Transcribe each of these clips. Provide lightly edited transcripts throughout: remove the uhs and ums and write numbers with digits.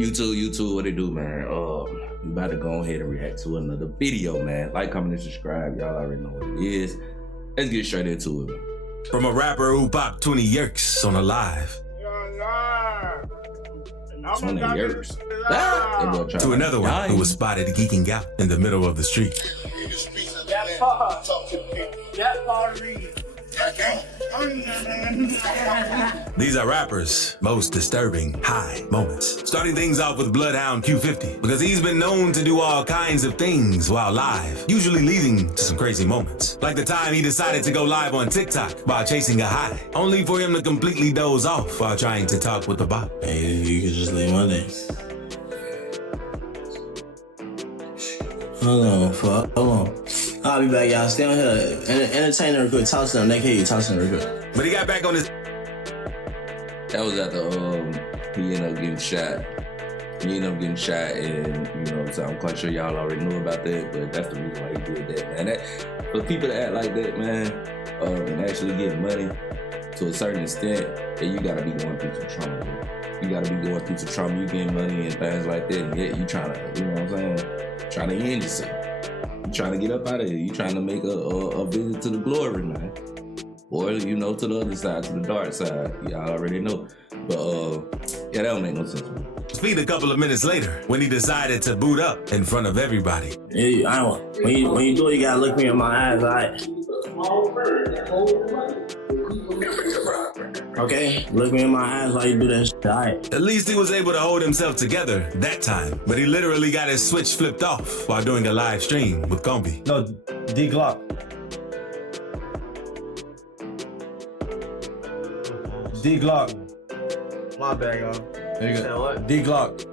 YouTube, what it do, man? We about to go ahead and react to another video, man. Like, comment, and subscribe. Y'all already know what it is. Let's get straight into it. From a rapper who popped 20 yerks on a live. 20 years. To another one who was spotted geeking out in the middle of the street. These are rappers' most disturbing high moments. Starting things off with Bloodhound Q50, because he's been known to do all kinds of things while live, usually leading to some crazy moments. Like the time he decided to go live on TikTok while chasing a high, only for him to completely doze off while trying to talk with the bot. Hey, you can just leave my name. Hold on. I'll be back, y'all. Stay on here. Entertain them real quick. Talk to them. They can hear you. Talk to them real quick. But he got back on his... That was after he ended up getting shot. He ended up getting shot, and so I'm quite sure y'all already knew about that, but that's the reason why he did that, man. For people to act like that, man, and actually get money to a certain extent, you gotta be going through some trauma. You gotta be going through some trauma. You getting money and things like that, and yet you trying to, you know what I'm saying? Trying to end yourself. You trying to get up out of here. You trying to make a visit to the glory, man. Or, to the other side, to the dark side. Y'all already know. But, yeah, that don't make no sense, man. Speed a couple of minutes later when he decided to boot up in front of everybody. Hey, when you do it, you gotta look me in my eyes, all right? Okay? Look me in my eyes while you do that shit, all right? At least he was able to hold himself together that time, but he literally got his switch flipped off while doing a live stream with Combi. No, D-Glock. D-Glock. My bad, y'all. There you go. D-Glock.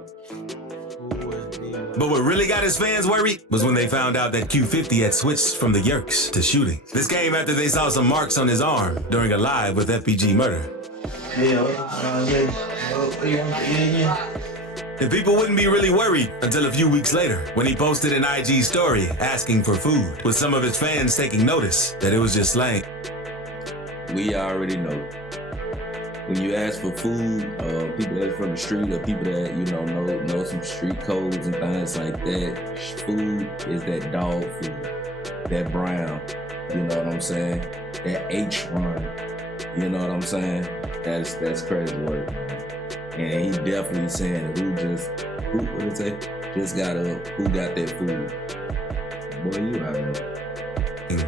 But what really got his fans worried was when they found out that Q50 had switched from the yerks to shooting. This came after they saw some marks on his arm during a live with FBG Murder. And people wouldn't be really worried until a few weeks later when he posted an IG story asking for food, with some of his fans taking notice that it was just slang. We already know. When you ask for food, people that's from the street or people that, know some street codes and things like that, food is that dog food, that brown, you know what I'm saying? That H-run, you know what I'm saying? That's crazy work. And he definitely saying who got that food? Boy, you out there.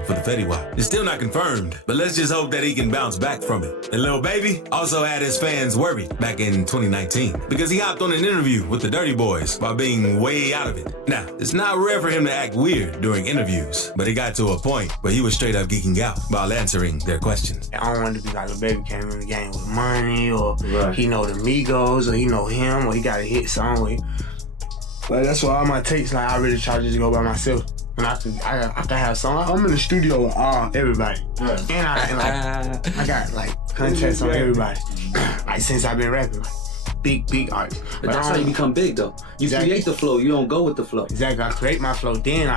For the Fetty Wap. It's still not confirmed, but let's just hope that he can bounce back from it. And Lil Baby also had his fans worried back in 2019 because he hopped on an interview with the Dirty Boys while being way out of it. Now, it's not rare for him to act weird during interviews, but he got to a point where he was straight up geeking out while answering their questions. I don't want to be like Lil Baby came in the game with money, or he know the Migos, or he know him, or he got a hit song with. Like, that's why all my takes, like, I really try to just go by myself. And I can have songs. I'm in the studio with everybody. Yeah. And I got like contests on everybody. Like since I've been rapping, like big artists. But that's how you become big though. You create the flow, you don't go with the flow. Exactly, I create my flow, then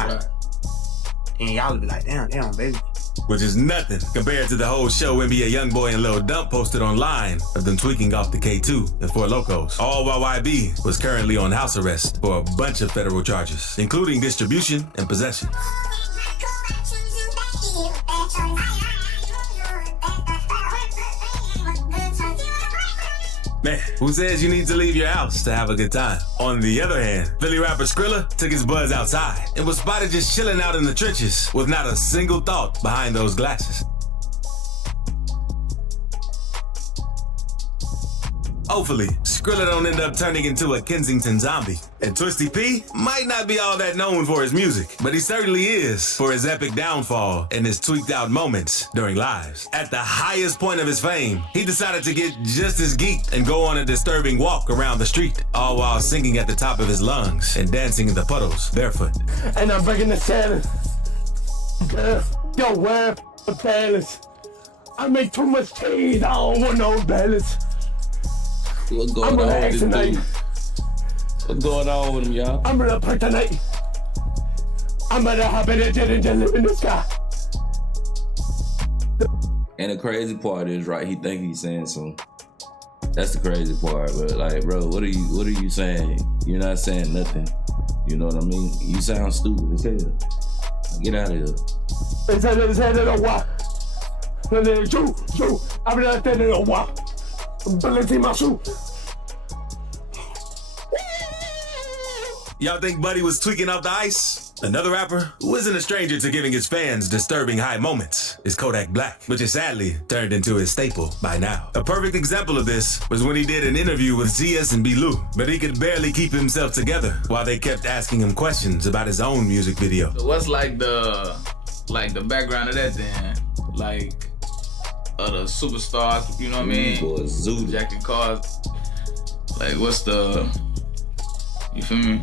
and y'all be like, damn, baby. Which is nothing compared to the whole show NBA Youngboy and Lil Dump posted online of them tweaking off the K2 and Four Locos. All while YB was currently on house arrest for a bunch of federal charges, including distribution and possession. Man, who says you need to leave your house to have a good time? On the other hand, Philly rapper Skrilla took his buzz outside and was spotted just chilling out in the trenches with not a single thought behind those glasses. Hopefully, Skrilla don't end up turning into a Kensington zombie. And Twisty P might not be all that known for his music, but he certainly is for his epic downfall and his tweaked out moments during lives. At the highest point of his fame, he decided to get just as geeked and go on a disturbing walk around the street, all while singing at the top of his lungs and dancing in the puddles barefoot. And I'm breaking the silence. Yo, where the balance? I make too much cheese, I don't want no balance. What's going on with this dude? What's going on with him, y'all? I'm gonna play tonight. I'm gonna hop in it and live in the sky. And the crazy part is, right, he think he's saying some That's the crazy part, but like, bro, what are you saying? You're not saying nothing. You know what I mean? You sound stupid as hell. Get out of here. Y'all think Buddy was tweaking off the ice? Another rapper who isn't a stranger to giving his fans disturbing high moments is Kodak Black, which has sadly turned into his staple by now. A perfect example of this was when he did an interview with ZS and B-Lou, but he could barely keep himself together while they kept asking him questions about his own music video. So what's like the background of that then? Like the superstars, you know what I mean? Boy, Zoo. Jacking cars. Like what's the, you feel me?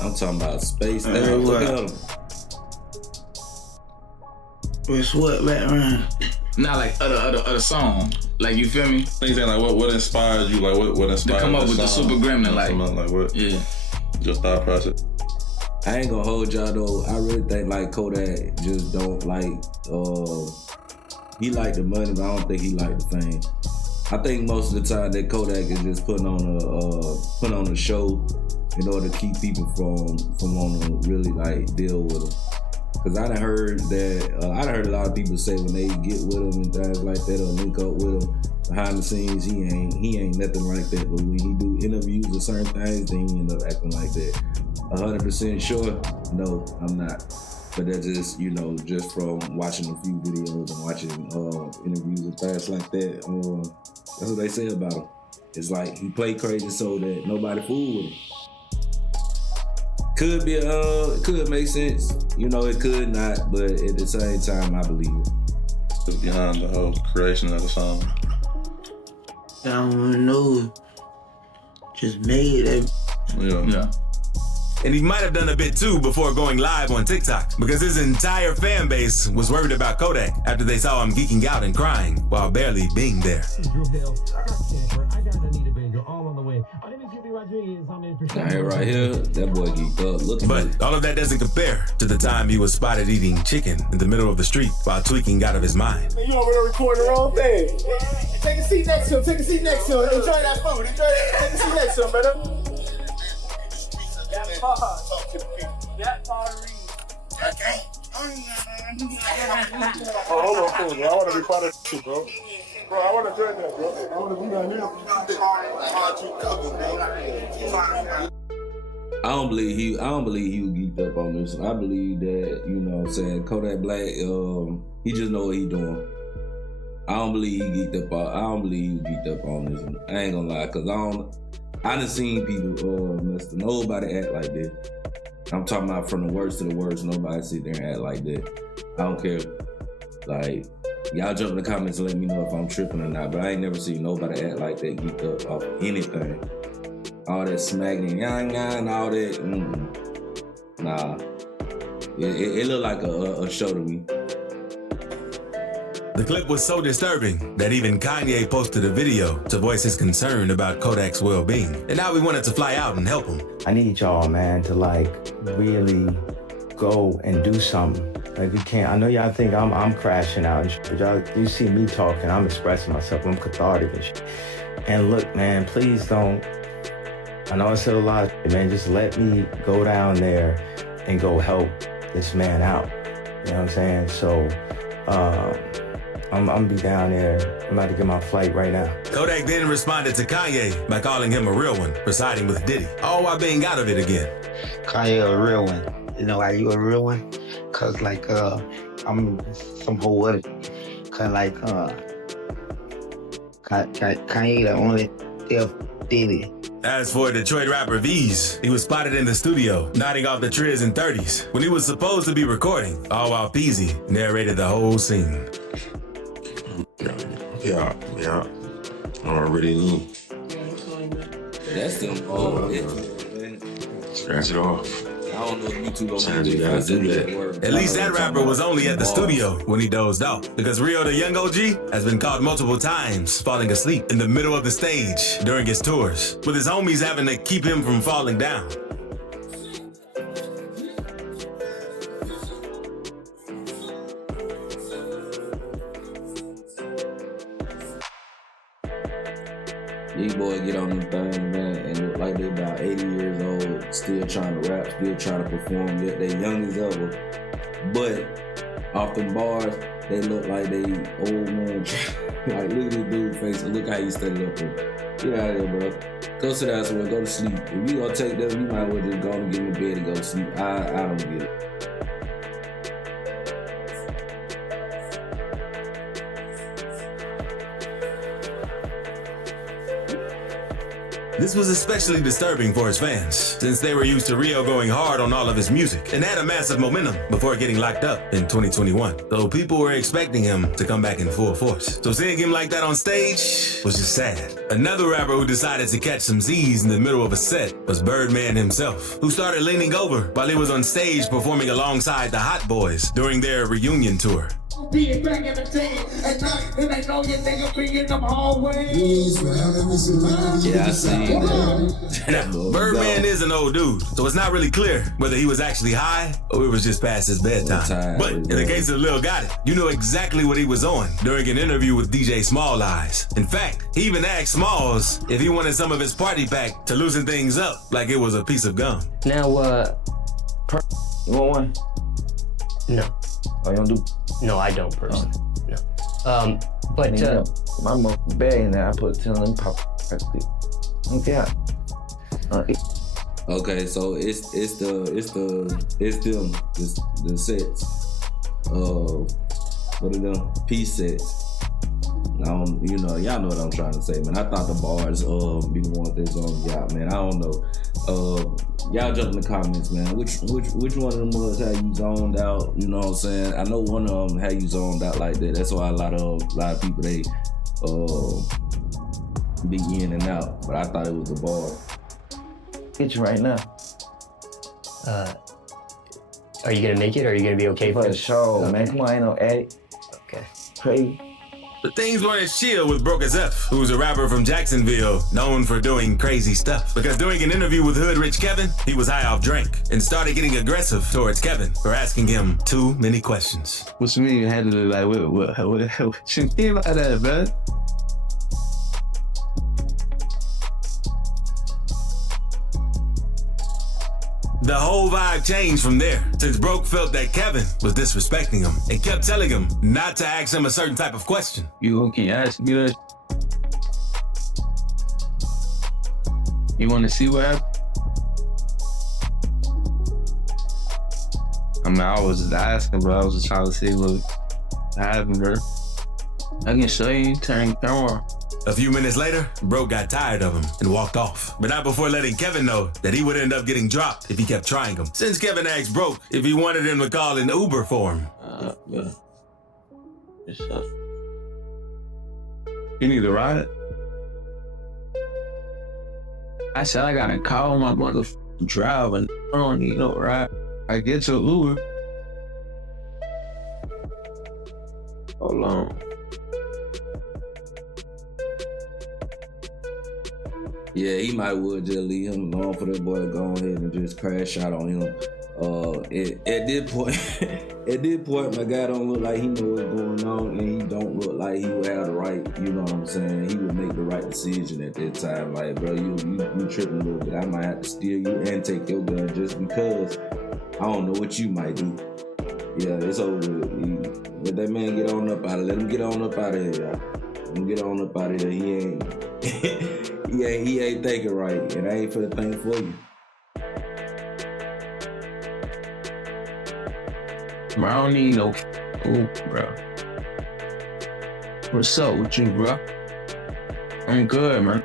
I'm talking about space. Look at him. It's what background? Not like other song. Like you feel me? Things like what inspired you? Like what inspired to come up with the Super Gremlin? Like what? Yeah. Your thought process. I ain't gonna hold y'all though. I really think like Kodak just don't like. He like the money, but I don't think he like the fame. I think most of the time that Kodak is just putting on a show in order to keep people from wanting to really like deal with him. Cause I done heard a lot of people say when they get with him and things like that or link up with him behind the scenes, he ain't nothing like that. But when he do interviews or certain things, then he end up acting like that. 100% sure? No, I'm not. But that's just, just from watching a few videos and watching interviews and things like that. That's what they say about him. It's like he played crazy so that nobody fooled with him. Could be could make sense. It could not, but at the same time, I believe it. Behind the whole creation of the song. I don't know. Just made it. Yeah. And he might have done a bit too before going live on TikTok, because his entire fan base was worried about Kodak after they saw him geeking out and crying while barely being there. Right here, that boy geeked up. But all of that doesn't compare to the time he was spotted eating chicken in the middle of the street while tweaking out of his mind. You over there recording the wrong thing. Take a seat next to him. Enjoy that food. Take a seat next to him, brother. That part hold on, bro. I want to be part of it too, bro. Bro, I want to join that, bro. I want to be down here. I don't believe he was geeked up on this. I believe that, Kodak Black, he just know what he doing. I don't believe he was geeked up on this one. I ain't gonna lie, cause I done seen people nobody act like this. I'm talking about from the worst to the worst. Nobody sit there and act like that. I don't care. Like, y'all jump in the comments and let me know if I'm tripping or not, but I ain't never seen nobody act like that, geeked up off anything. All that smacking, and all that. Nah. It looked like a show to me. The clip was so disturbing that even Kanye posted a video to voice his concern about Kodak's well-being. And now we wanted to fly out and help him. I need y'all, man, to really go and do something. Like, we can't, I know y'all think I'm crashing out and shit, but y'all, you see me talking, I'm expressing myself, I'm cathartic and shit. And look, man, please don't, I know I said a lot, man, just let me go down there and go help this man out. You know what I'm saying? So, I'm gonna be down there. I'm about to get my flight right now. Kodak then responded to Kanye by calling him a real one for siding with Diddy, all while being out of it again. Kanye a real one. You know why you a real one? Cause I'm some whole other. Cause Kanye the only Diddy. As for Detroit rapper V's, he was spotted in the studio, nodding off the Triz and 30s when he was supposed to be recording, all while Peasy narrated the whole scene. Yeah. Already knew. That's them. Scratch it off. I don't know if you two gonna do that. At least that rapper was only at the studio when he dozed off, because Rio the Young OG has been caught multiple times falling asleep in the middle of the stage during his tours, with his homies having to keep him from falling down. These boys get on them things, man, and look like they about 80 years old, still trying to rap, still trying to perform, yet they young as ever. But off them bars, they look like they old man. Like, look at this dude's face and look how he standing up there. Get out of here, bro. Go sit down somewhere, go to sleep. If you gonna take them, you might as well just go and get in the bed and go to sleep. I don't get it. This was especially disturbing for his fans, since they were used to Rio going hard on all of his music and had a massive momentum before getting locked up in 2021. So people were expecting him to come back in full force. So seeing him like that on stage was just sad. Another rapper who decided to catch some Z's in the middle of a set was Birdman himself, who started leaning over while he was on stage performing alongside the Hot Boys during their reunion tour. Being back in the day, and I know your nigga be in them hallways. Yeah, I see that. Now, Birdman is an old dude, so it's not really clear whether he was actually high or it was just past his bedtime. But in the case of Lil Gotti, you know exactly what he was on during an interview with DJ Small Eyes. In fact, he even asked Smalls if he wanted some of his party pack to loosen things up like it was a piece of gum. Now, you want one? No. Oh, you don't do? No, I don't personally. No. But my bag in there, I put 10 in pop. Okay. Okay, so it's the sets. What are them? Piece sets. You know, y'all know what I'm trying to say, man. I thought the bars be the one that's gonna be out, man. I don't know. Y'all jump in the comments, man. Which one of them was had you zoned out? You know what I'm saying? I know one of them had you zoned out like that. That's why a lot of people they be in and out. But I thought it was the bar. Get you right now. Are you gonna make it, or are you gonna be okay for the show, okay. Man? Come on, ain't no edit. Okay. Crazy. But things weren't as chill with Broke as F, who's a rapper from Jacksonville, known for doing crazy stuff. Because during an interview with Hood Rich Kevin, he was high off drink and started getting aggressive towards Kevin for asking him too many questions. What you mean you had to do like, what you think about that, man? The whole vibe changed from there, since Broke felt that Kevin was disrespecting him and kept telling him not to ask him a certain type of question. You okay, ask me that? You wanna see what happened? I mean, I was just asking, bro. I was just trying to see what happened, bro. I can show you, turn the camera. A few minutes later, Broke got tired of him and walked off. But not before letting Kevin know that he would end up getting dropped if he kept trying him. Since Kevin asked Broke if he wanted him to call an Uber for him. Yeah. It's up. You need a ride? I said I gotta call my motherfucking driver and I don't need no ride. I get your Uber. Hold on. Yeah, he might would just leave him alone for that boy to go ahead and just crash out on him. At this point, my guy don't look like he know what's going on, and he don't look like he would have the right, you know what I'm saying? He would make the right decision at that time. Like, bro, you tripping a little bit. I might have to steal you and take your gun just because I don't know what you might do. Yeah, it's over with. Let that man get on up out of. Let him get on up out of here, y'all. Let him get on up out of here. He ain't. He ain't thinking right, and I ain't for the thing for you. Bro, I don't need no bro. What's up with you, bro? I'm good, man.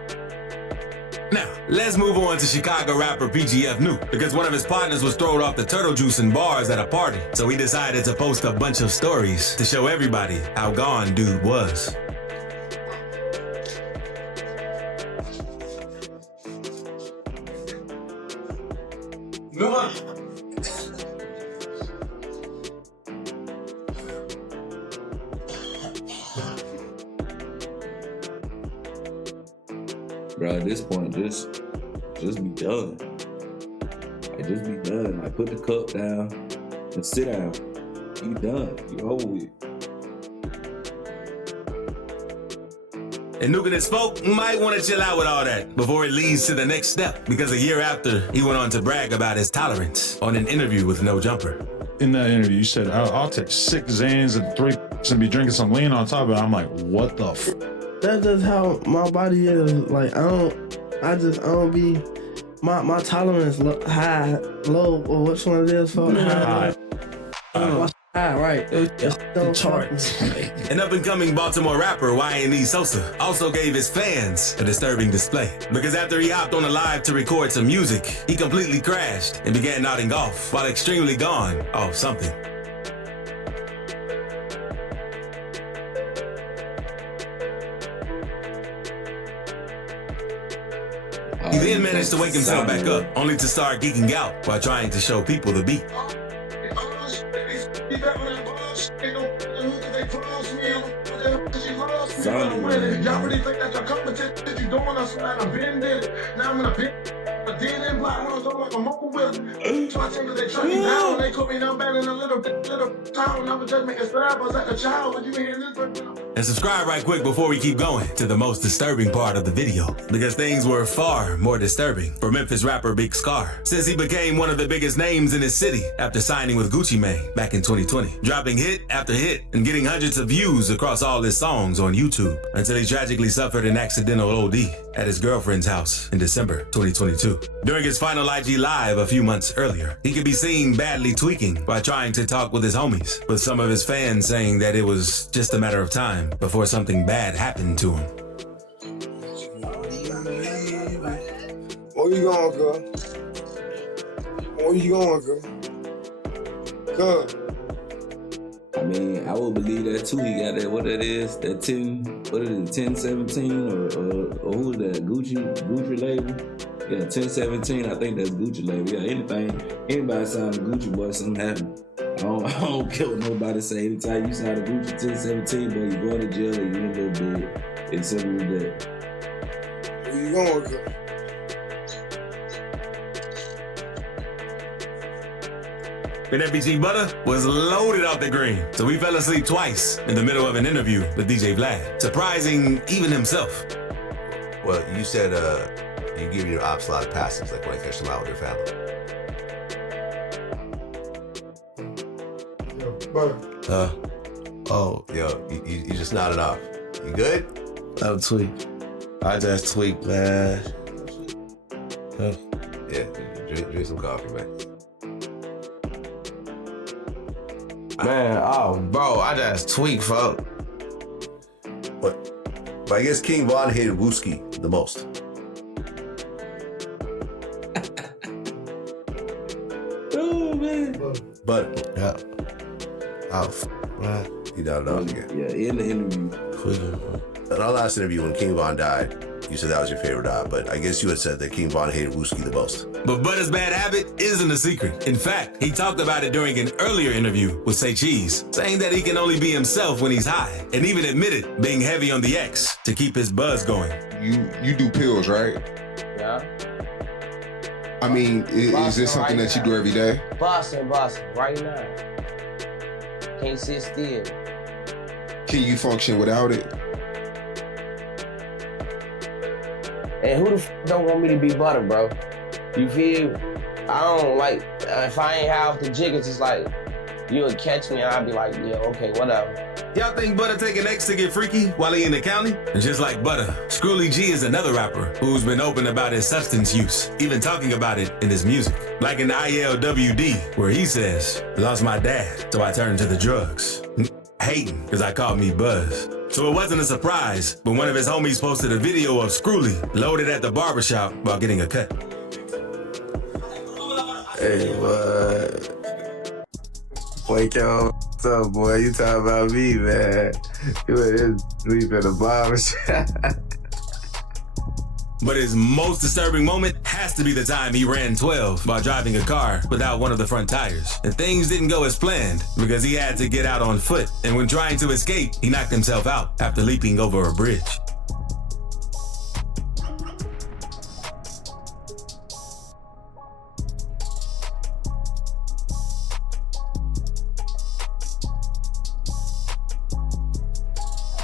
Now, let's move on to Chicago rapper PGF New, because one of his partners was thrown off the turtle juice in bars at a party. So he decided to post a bunch of stories to show everybody how gone dude was. Bro, at this point, just be done. Like, just be done. Like, put the cup down and sit down. You done. You over with. And Nuke and his folk might want to chill out with all that before it leads to the next step, because a year after, he went on to brag about his tolerance on an interview with No Jumper. In that interview, you said, I'll take 6 Xans and 3 and be drinking some lean on top of it. I'm like, what the f? That's just how my body is. Like, I don't be, my tolerance high, low, or which one it is for? High. Right. It's the charts. An up-and-coming Baltimore rapper, Y.N.E. Sosa, also gave his fans a disturbing display. Because after he hopped on a live to record some music, he completely crashed and began nodding off while extremely gone off something. He then managed to wake himself back up, only to start geeking out while trying to show people the beat. Y'all really think that your competition that you doing us like a been did it. Now I'm gonna pick a DNA block when I was like a mobile whip. So I think they shut me down. They put me down bad in a little town. I was just making stab like a child. But you hear this? And subscribe right quick before we keep going to the most disturbing part of the video, because things were far more disturbing for Memphis rapper Big Scar, since he became one of the biggest names in his city after signing with Gucci Mane back in 2020, dropping hit after hit and getting hundreds of views across all his songs on YouTube, until he tragically suffered an accidental OD at his girlfriend's house in December 2022. During his final IG Live a few months earlier, he could be seen badly tweaking while trying to talk with his homies, with some of his fans saying that it was just a matter of time before something bad happened to him. Where you going, girl? Where you going, girl? Good. I mean, I would believe that too. He got that, what that is, that 1017 or who is that, Gucci label? Yeah, 1017, I think that's Gucci label. Yeah, anybody sign a Gucci, boy, something happen. I don't care what nobody say. Anytime you sign a Gucci 1017, boy, you going to jail or you in a little bit. It's simple as that. Where you going, girl? And FBG Butter was loaded off the green, so we fell asleep twice in the middle of an interview with DJ Vlad, surprising even himself. Well, you said you give your ops a lot of passes, like when I catch them out with their family. You just nodded off. You good? I'm tweaked. I just tweaked, man. Yeah, drink some coffee, man. Man, oh, bro, I just tweaked, fuck. But I guess King Von hated Wooski the most. Oh, man. But, yeah. Oh, man. He nodded off again. Yeah, in the interview. In our last interview, when King Von died, you said that was your favorite op, but I guess you had said that King Von hated Wooski the most. But Butter's bad habit isn't a secret. In fact, he talked about it during an earlier interview with Say Cheese, saying that he can only be himself when he's high, and even admitted being heavy on the X to keep his buzz going. You do pills, right? Yeah. I mean, is this something that you do every day? Bossing, right now. Can't sit still. Can you function without it? And who the f don't want me to be Butter, bro? You feel? I don't like, if I ain't have the jiggers, it's like, you would catch me and I'd be like, yeah, okay, whatever. Y'all think Butter taking X to get freaky while he in the county? And just like Butter, Scrooly G is another rapper who's been open about his substance use, even talking about it in his music. Like in ILWD, where he says, lost my dad, so I turned to the drugs. Hating, because I called me Buzz. So it wasn't a surprise when one of his homies posted a video of Scrooly loaded at the barbershop while getting a cut. Hey, what? Wake your ass up, boy. You talking about me, man. You in this sleep in the barbershop. But his most disturbing moment has to be the time he ran 12 while driving a car without one of the front tires. And things didn't go as planned because he had to get out on foot. And when trying to escape, he knocked himself out after leaping over a bridge.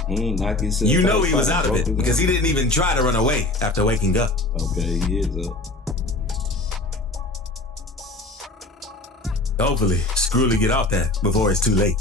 He ain't knock himself You know out, he was out of broke it his because he arm. didn't even try to run away after waking up. Okay, he is up. Hopefully, Screwly get off that before it's too late.